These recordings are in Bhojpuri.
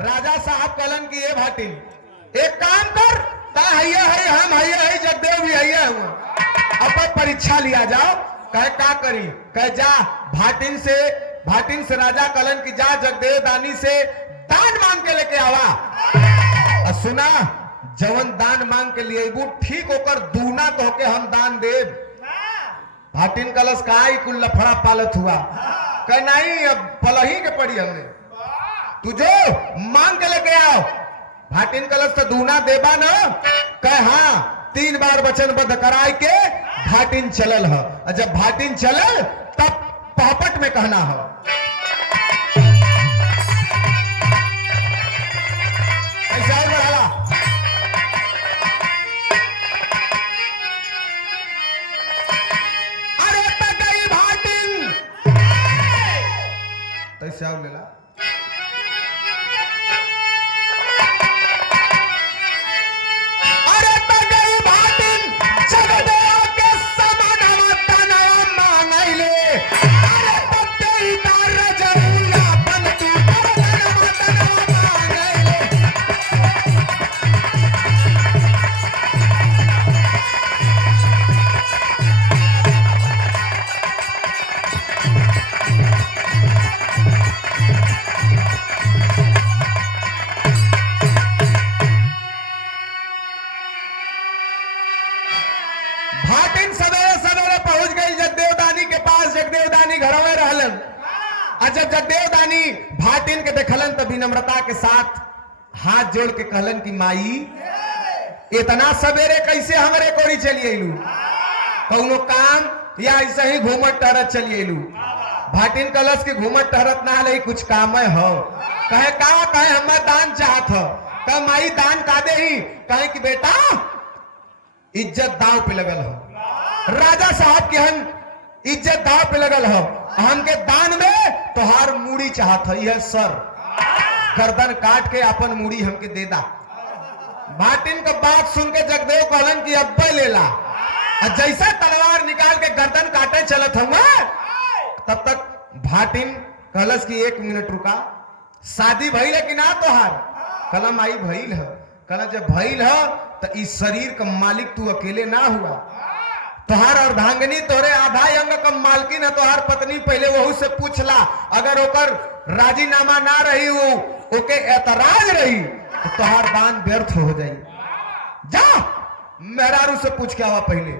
राजा साहब कलन की ये भाटिन एक काम कर, ता हैया है हम हैया है जगदेव भी हैया हुआ, अब परीक्षा लिया जाओ। कहे का करी, कहे जा भाटिन से राजा कलन की जा जगदेव दानी से दान मांग के लेके आवा। सुना जवन दान मांग के लिए ठीक होकर दूना तो होके हम दान देव। भाटिन कलश का कुल लफड़ा पालत हुआ, कहे नहीं अब पलही के पड़ी हमने, तू जो मांग के लेके आओ। भाटिन कलश तो दूना देबा न, कहे हाँ 3 बार वचनबद्ध कराए के भाटिन चलल है। जब भाटिन चलल तब पहपट में कहना है, ऐसा बढ़ाला अरे गई भाटिन तैसे लेला जब जगदेव दानी भाटिन के देखलन तो विनम्रता के साथ हाथ जोड़ के कहलन कि माई इतना सवेरे कैसे हमरे कोरी चलिए लू, कौनो काम या ऐसे ही घूमत टहरत चलिए लू। भाटिन कलश के घूमत टहरत ना ले कुछ काम है हो, कहे का कहे हम दान चाहत हो, कहे माई दान का दे ही, कहे कि बेटा इज्जत दाव पे लगल हो, राजा साहब के हम इज्जत दाव पे लगल हो, हमके दान में तोहार मूड़ी चाहत है, यह सर गर्दन काट के अपन मूड़ी हमके दे दा। भाटिन का बात सुन के जगदेव कहलन की अब्बे लेला, जैसा तलवार निकाल के गर्दन काटे चलत हम, तब तक भाटिन कहलस की 1 मिनट रुका, शादी भइल है कि ना तोहार? कलम आई भइल है। कहला जब भइल है तो इस शरीर का मालिक तू अकेले ना हुआ, तोहार अर्धांगिनी तोरे आधा अंग का मालकिन है, तोहार पत्नी पहले वहू से पूछला, अगर ओकर राजीनामा ना रही हो ओके एतराज रही तो तोहार दान व्यर्थ हो जाई। जा मेहरारू से पूछ के आवा पहले।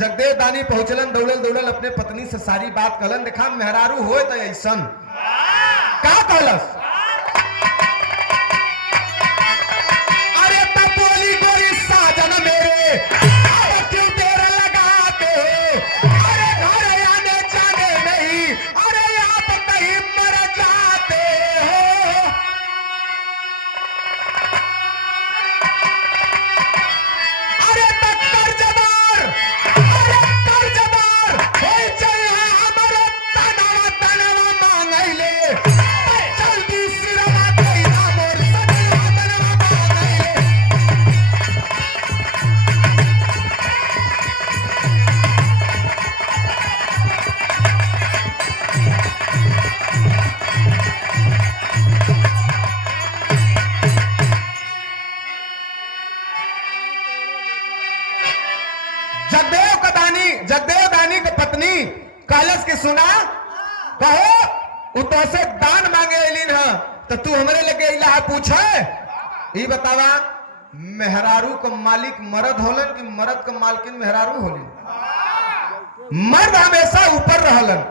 जगदेव दानी पहुंचलन, दौड़ल अपने पत्नी से सारी बात कहलन, देखा मेहरारू हो तो ऐसन का कहलस, अरे तपोली गोरी साजन मेरे जगदेव दानी की पत्नी कहलस के सुना, कहो तो से दान मांगे एलिन है तो तू हमरे लगे इला पूछे, ये बतावा मेहरारू का मालिक मर्द होलन कि मर्द का मालकिन मेहरारू होलन? मर्द हमेशा ऊपर रहलन,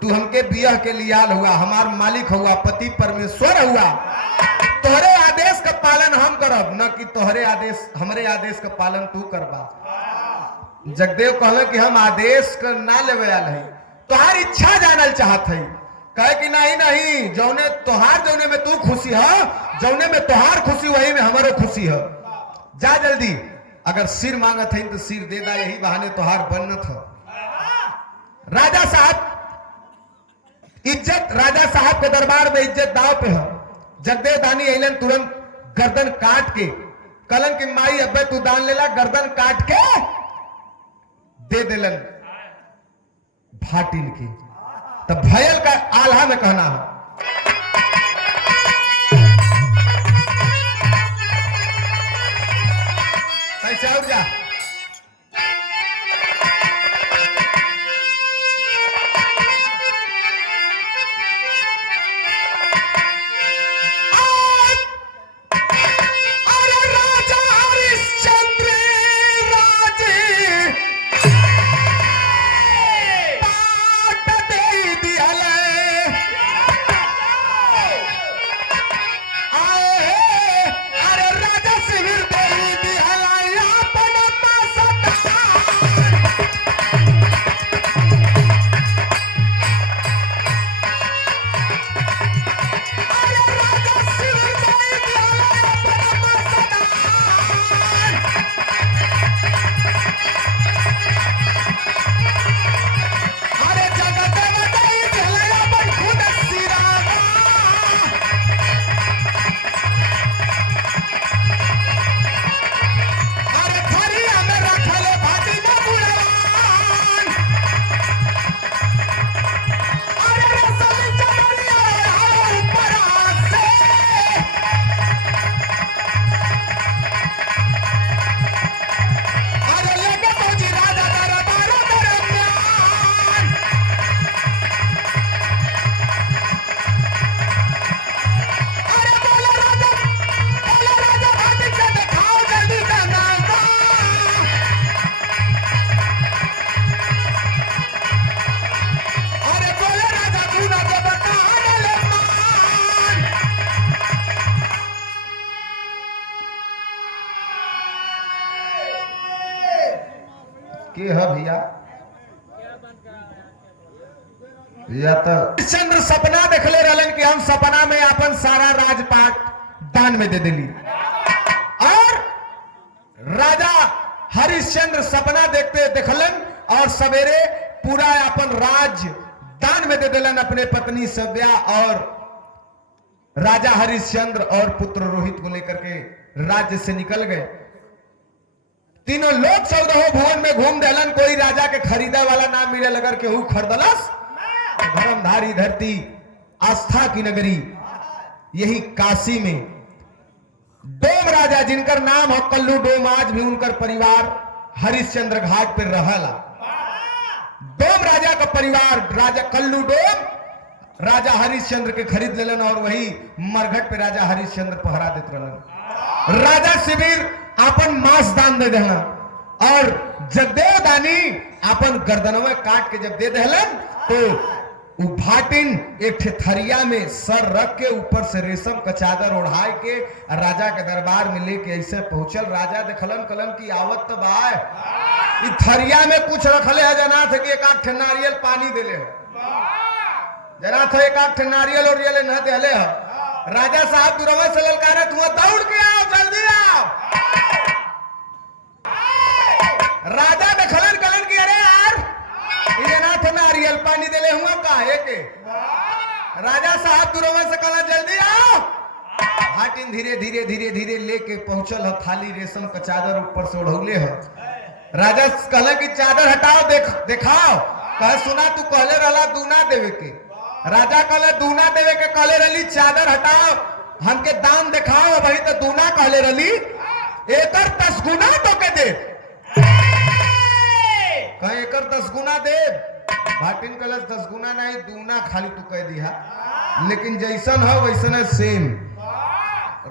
तू हमके बियाह के लियाल हुआ, हमार मालिक हुआ, पति परमेश्वर हुआ, तोहरे आदेश का पालन हम करब, न कि तोहरे आदेश हमरे आदेश का पालन तू करबा। जगदेव कहले कि हम आदेश कर ना लेवे आल है, तोहार इच्छा जानल चाहत है, कहे कि नहीं जौने तोहार जौने में तू खुशी है, जौने में तोहार खुशी वही में हमारो खुशी है, जा जल्दी, अगर सिर मांगत है तो सिर दे दा, यही बहाने तोहार बनत है। राजा साहब इज्जत राजा साहब के दरबार में इज्जत दाव पे है। जगदेव दानी अलन तुरंत गर्दन काट के कलन की माई अब्बे तू दान लेला, गर्दन काट के दे दिलन भाटिन की। तब भयल का आल्हा में कहना है, कैसे और जा के है भैया? या तो चंद्र सपना देखले रहलन कि हम सपना में अपन सारा राजपाट दान में दे दिली, और राजा हरिश्चंद्र सपना देखते देखलन और सवेरे पूरा अपन राज दान में दे दिलन अपने पत्नी सव्या और राजा हरिश्चंद्र और पुत्र रोहित को लेकर के राज्य से निकल गए। तीनों लोग 14 भुवन में घूम दहलन, कोई राजा के खरीदा वाला ना मिले, अगर केहू खरीदलस। धर्मधारी धरती आस्था की नगरी यही काशी में डोम राजा जिनकर नाम है कल्लू डोम, आज भी उनकर परिवार हरिश्चंद्र घाट पर रहला। डोम राजा का परिवार राजा कल्लू डोम राजा हरिश्चंद्र के खरीद लेलन और वही मरघट पे राजा हरिश्चंद्र पहरा देते रहलन। राजा शिविर अपन मांस दान दे देना और जगदेव दानी अपन गर्दनवा काट के जब दे देलन तो भाटिन एक थरिया में सर रख के ऊपर से रेशम का चादर ओढ़ाए के राजा के दरबार में लेके ऐसे पहुंचल। राजा देखलन कलन की आवत तो बाय थरिया में कुछ रखले है, जना थे कि एक आठ नारियल पानी देले है, जना था एक आठ नारियल और ये न देले है। राजा साहब दुरवा से ललकारे, तुम दौड़ के आओ, जल्दी आओ। राजा देखलन कलन की अरे यार ये नाथ नारियल पानी देले हुआ काहे के? राजा साहब दुरवा से कला जल्दी आओ। भाटिन धीरे धीरे धीरे धीरे लेके पहुंचल है, थाली रेशम का चादर ऊपर से ओढ़ौले है। राजा कहला कि चादर हटाओ, दिखाओ। कह सुना तू कहले रहला दूना देवे के। राजा कहले दूना देवे के कहले रहली, चादर हटाओ हमके दाम दिखाओ, भाई तो दूना कहले रहली, एकर 10 गुना तो के दे। कह एकर 10 गुना दे। भाटिन कहले 10 गुना नहीं, दूना खाली तू कह दिया, लेकिन जैसन है वैसन है सेम।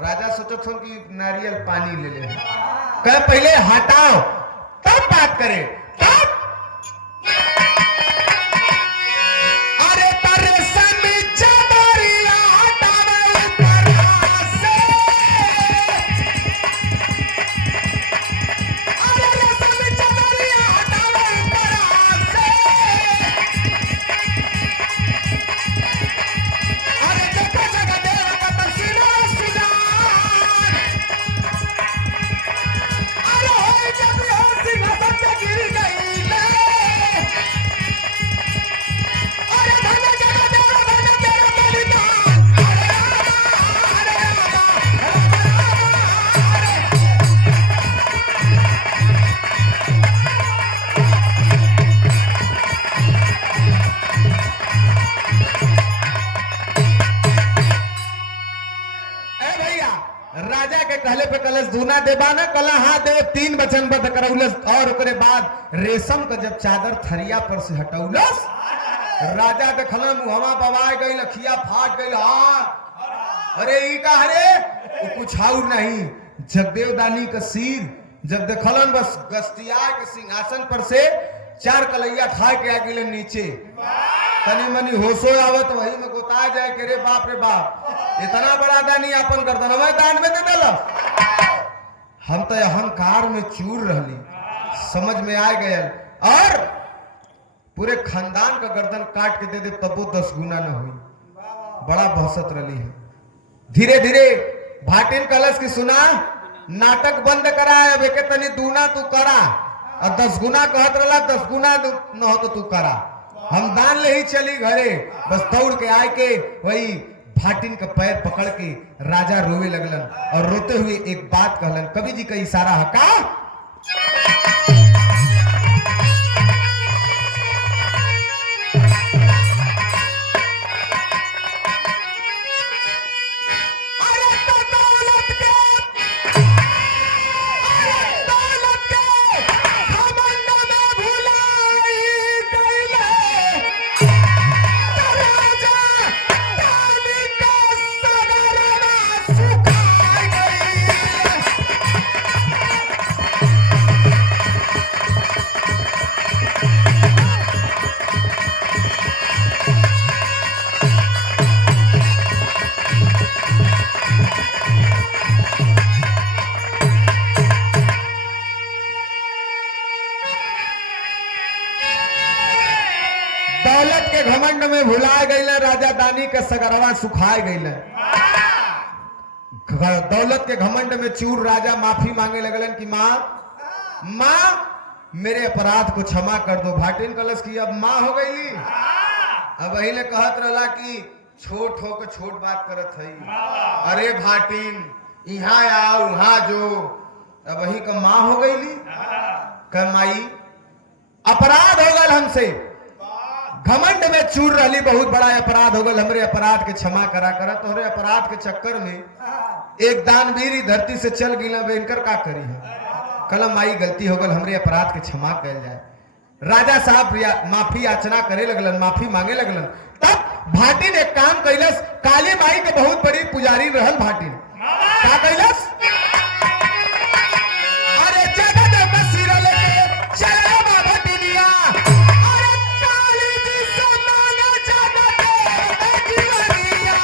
राजा सोचत हो कि नारियल पानी ले ले, कह पहले हटाओ तब बात करे। तब अरे तारे समी चबरिया हटावे परासे, अरे समी चबरिया हटावे परासे, अरे देखो जगदेव का तसीना सुजान, अरे होई जब हो सिंहासन पे गिर राजा के कहले पे कलश धुना देबा ना कला हाँ दे 3 वचन बद करौलस और ओकरे बाद रेशम का जब चादर थरिया पर से हटौलस राजा देखल मुहवा बवाए गई लखिया फाट गई हाँ अरे ई का हरे वो कुछ और नहीं जगदेव दानी का सिर जब देखलन बस गस्तिया के सिंहासन पर से 4 कलैया खा के आ गए नीचे तनी मनी होशो आवत वही में गोता जाए के रे बाप इतना बड़ा दानी अपन गर्दनवा दान में दे दल हम तो अहंकार में चूर रहली समझ में आ गया और पूरे खानदान का गर्दन काट के दे दे तबो 10 गुना न हुई बड़ा बहसत रही है। धीरे धीरे भाटिन कलश की सुना नाटक बंद करा अब एक तनी दूना तू करा और 10 गुना कहत रहा 10 गुना न हो तो तू करा हम दान ले ही चली घरे बस दौड़ के आए के वही भाटिन का पैर पकड़ के राजा रोवे लगलन और रोते हुए एक बात कहलन कवि जी का इशारा है का दौलत के घमंड में भुला गई राजा दानी के सगरवा सुखाए गई दौलत के घमंड में चूर राजा माफी मांगे लगलन कि माँ माँ मेरे अपराध को क्षमा कर दो भाटिन कलश की अब माँ हो गई अब वही ले कहत रहा कि छोट हो के छोट बात करत है अरे भाटिन यहाँ आओ वहां जो अब वही का माँ हो गई माई अपराध हो गल हमसे घमंड में चूर रही बहुत बड़ा अपराध हो गल हमरे अपराध के क्षमा करा करा तोहरे अपराध के चक्कर में एक दानवीर धरती से चल गिला इनकर का करी है कलम माई गलती हो गल हमरे अपराध के क्षमा कल जाए राजा साहब माफी याचना करे लगलन माफी मांगे लगलन तब भाटिन एक काम कैलस काली माई के बहुत बड़ी पुजारी रहल भाटिन क्या कैलस अरे जगत बसीरा लेके चला बाबा दुनिया अरे काली जी से मांगा जगत जीवनिया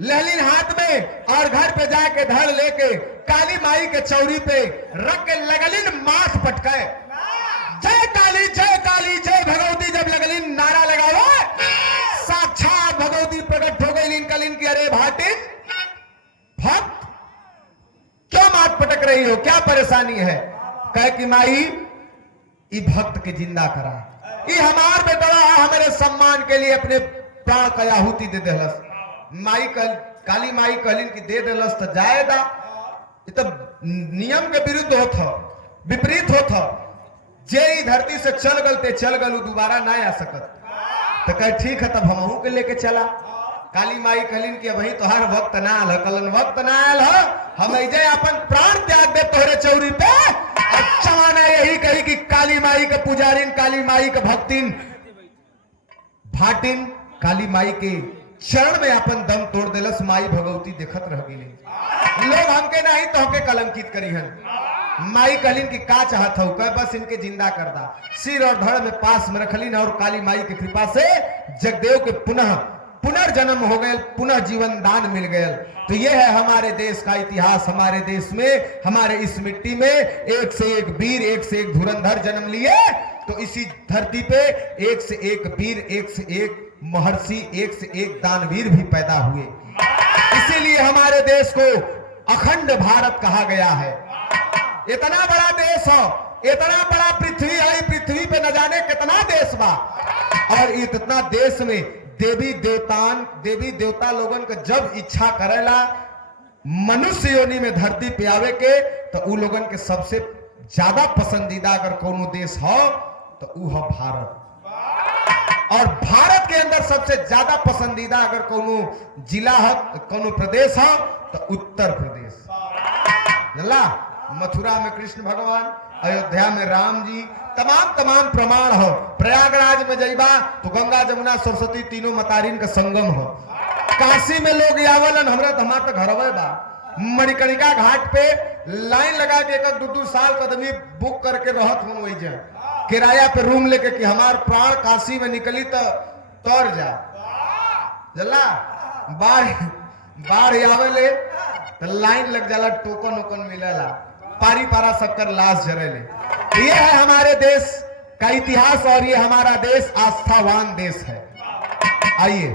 लहलीन हाथ में और घर पे जाके धड़ लेके काली माई के चौरी पे रख के लगलिन माथ पटके जय काली जय भगवती जब लगलिन नारा लगाओ साक्षात भगवती प्रकट हो गई कलिन की अरे भाटिन भक्त क्यों माथ पटक रही हो क्या परेशानी है कह कि माई ई भक्त के जिंदा करा ई हमार बेटवा हमारे सम्मान के लिए अपने प्राण का आहुति दे देलस माई काली माई कहलिन कि दे देलस तो जाएगा ये तो नियम के विरुद्ध होत विपरीत होत जे धरती से चल गल दोबारा ना आ सकत तो कह ठीक है तब हमहू के लेके चला काली माई कहलिन कि वही तोहार वक्त ना आल कलन वक्त ना आयल हम ऐजे अपन प्राण त्याग दे तोहरे चौरी पे अच्छा ना यही कही कि काली माई के पुजारिन काली माई के भक्तिन भाटिन काली माई के चरण में अपन दम तोड़ देलस माई भगवती देखत रह गई लोग हमके नहीं तो हमके कलंकित करी हन माई कहलिन कि का चाहत हो कह बस इनके जिंदा कर दा सिर और धड़ में पास में रखलिन और काली माई की कृपा से जगदेव के पुनः पुनर्जन्म हो गए, पुनः जीवन दान मिल गए। तो ये है हमारे देश का इतिहास। हमारे देश में, हमारे इस मिट्टी में एक से एक वीर, एक से एक धुरंधर जन्म लिए। तो इसी धरती पे एक से एक वीर, एक से एक महर्षि, एक से एक दानवीर भी पैदा हुए। इसीलिए हमारे देश को अखंड भारत कहा गया है। इतना बड़ा देश हो, इतना बड़ा पृथ्वी आई, पृथ्वी पे न जाने कितना देश बा, और इतना देश में देवी देवता लोगन का जब इच्छा करेला मनुष्य योनि में धरती पे आवे के, तो उ लोगन के सबसे ज्यादा पसंदीदा अगर कोनो देश हो तो उ है भारत। और भारत के अंदर सबसे ज्यादा पसंदीदा अगर कोनो जिला है, कोनो प्रदेश है, तो उत्तर प्रदेश। जल्ला मथुरा में कृष्ण भगवान, अयोध्या में राम जी, तमाम प्रमाण हो। प्रयागराज में जइबा तो गंगा जमुना सरस्वती तीनों मतारिन का संगम हो। काशी में लोग आवलन, हमरा तो हमार तो घरवे बा। मणिकर्णिका घाट पे लाइन लगा के 1-2 साल कदमी बुक करके रहत हूँ वही जा, किराया पे रूम लेके कि हमार प्राण काशी में निकली तो तौर जा। जल्ला बाढ़ आवेले तो लाइन लग जाला, टोकन मिलेला, पारी पारा सबकर लाश जरेले। ये है हमारे देश का इतिहास और ये हमारा देश आस्थावान देश है। आइए